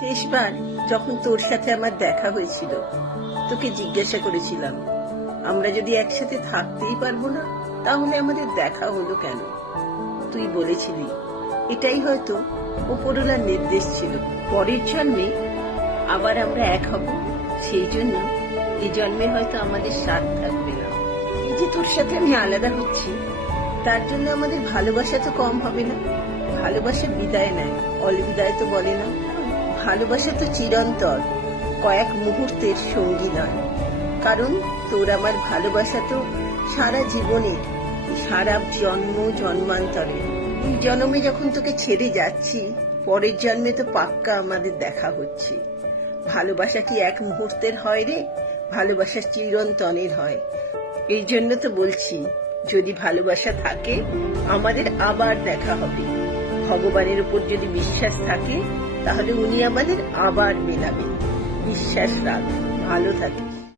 শেষবার যখন তোর সাথে আমার দেখা হয়েছিল, তোকে জিজ্ঞাসা করেছিলাম আমরা যদি একসাথে থাকতেই পারবো না তাহলে আমাদের দেখা হলো কেন। তুই বলেছিলি এটাই হয়তো উপরওয়ালার নির্দেশ ছিল, পরের জন্মে আবার আমরা এক হব, সেই জন্য এই জন্মে হয়তো আমাদের সাথ থাকবে না। এই যে তোর সাথে আমি আলাদা হচ্ছি, তার জন্য আমাদের ভালোবাসা তো কম হবে না। ভালোবাসা বিদায় নেয়, অলবিদায় তো বলে না। ভালোবাসা তো চিরন্তর, কয়েক মুহূর্তের সঙ্গী নয়। কারণ তোর আমার ভালোবাসা তো সারা জীবনের, সারা জন্ম জন্মান্তরে। এই জন্মে যখন তোকে ছেড়ে যাচ্ছি, পরের জন্মে তো পাক্কা আমাদের দেখা হচ্ছে। ভালোবাসা কি এক মুহূর্তের হয় রে? ভালোবাসা চিরন্তনের হয়। এই জন্য তো বলছি, যদি ভালোবাসা থাকে আমাদের আবার দেখা হবে। ভগবানের উপর যদি বিশ্বাস থাকে তাহলে উনি আমাদের আবার মেলাবেন। বিশ্বাস রাখ, ভালো থাকিস।